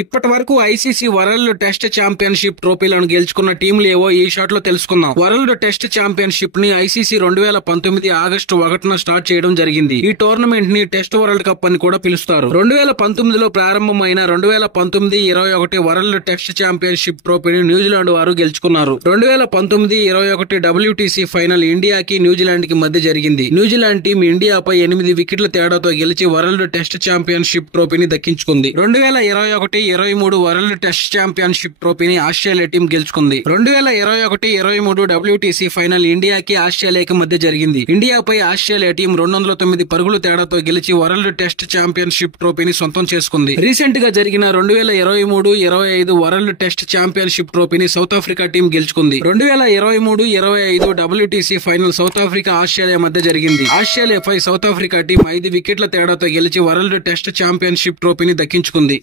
ఇప్పటి వరకు ICC world test championship ట్రోఫీలను గెలుచుకున్న టీంలు ఏవో ఈ షాట్ లో తెలుసుకుందాం. వరల్డ్ టెస్ట్ ఛాంపియన్షిప్ ని ఐసీసీ 2019 ఆగస్టు 1న స్టార్ట్ చేయడం జరిగింది. ఈ టోర్నమెంట్ ని టెస్ట్ వరల్డ్ కప్ అని కూడా పిలుస్తారు. 2019లో ప్రారంభమైన 2019-21 వరల్డ్ టెస్ట్ ఛాంపియన్షిప్ ట్రోఫీని న్యూజిలాండ్ వారు గెలుచుకున్నారు. 2019-21 WTC ఫైనల్ ఇండియాకి న్యూజిలాండ్ కి మధ్య జరిగింది. న్యూజిలాండ్ టీం ఇండియాపై 8 వికెట్ల తేడాతో గెలిచి వరల్డ్ టెస్ట్ ఛాంపియన్షిప్ ట్రోఫీని దక్కించుకుంది. 2021-23 world test championship ట్రోఫీని Australia team గెలుచుకుంది. 2021-23 WTC ఫైనల్ ఇండియాకి ఆస్ట్రేలియాకి మధ్య జరిగింది. ఇండియాపై ఆస్ట్రేలియా టీం 209 పరుగుల తేడాతో గెలిచి వరల్డ్ టెస్ట్ ఛాంపియన్షిప్ ట్రోఫీని సొంతం చేసుకుంది. రీసెంట్ గా జరిగిన 2023-25 world test championship ట్రోఫీని south Africa team గెలుచుకుంది. 2023-25 WTC final south Africa Australia మధ్య జరిగింది. ఆస్ట్రేలియాపై సౌత్ ఆఫ్రికా టీం 5 వికెట్ల తేడాతో గెలిచి వరల్డ్ టెస్ట్ ఛాంపియన్షిప్ ట్రోఫీని దక్కించుకుంది.